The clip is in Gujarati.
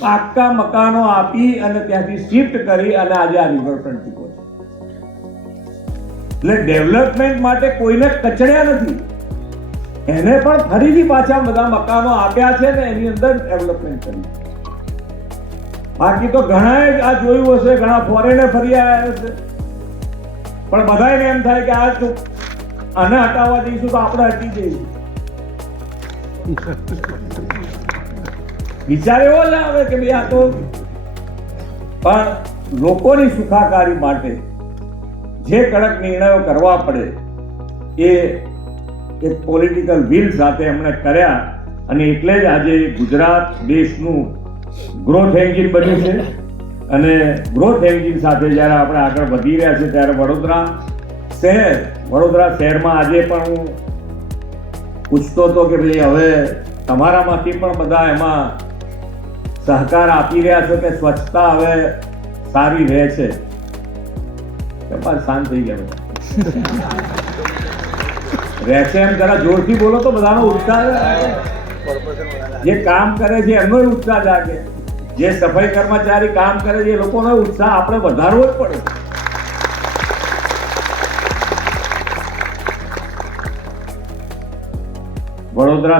પાક્કા મકાનો આપી અને ત્યાંથી શિફ્ટ કરી અને આજે આ રિવરફ્રન્ટ ચૂકો છે. એટલે ડેવલપમેન્ટ માટે કોઈને કચડ્યા નથી, એને પણ ફરીથી પાછા બધા મકાનો આપ્યા છે ને એની અંદર ડેવલપમેન્ટ કરી. બાકી તો ઘણાએ આ જોયું હશે, ઘણા ફોરેને ફરી આવ્યા હશે, પણ બધાને એમ થાય કે આ આને હટાવવા દઈશું તો આપણે હટી જઈશું. વિચાર એવો જ આવે કે ભાઈ આ તો, પણ લોકોની સુખાકારી માટે જે કડક નિર્ણયો કરવા પડે એ એક પોલિટિકલ વિલ સાથે એમણે કર્યા અને એટલે જ આજે ગુજરાત દેશનું ગ્રોથ એન્જિન બન્યું છે. અને ગ્રોથ એન્જિન સાથે જ્યારે આપણે આગળ વધી રહ્યા છે ત્યારે વડોદરા શહેરમાં આજે પણ હું પૂછતો હતો કે ભાઈ હવે તમારામાંથી પણ બધા એમાં સહકાર આપી રહ્યા છો કે સ્વચ્છતા હવે સારી રહે છે. શાંત થઈ ગયા રહેશે એમ જરા જોરથી બોલો તો બધાનો ઉત્સાહ. જે કામ કરે છે એમનો ઉત્સાહ જાગે, જે સફાઈ કર્મચારી કામ કરે છે એ લોકોનો ઉત્સાહ આપણે વધારવો જ પડે. વડોદરા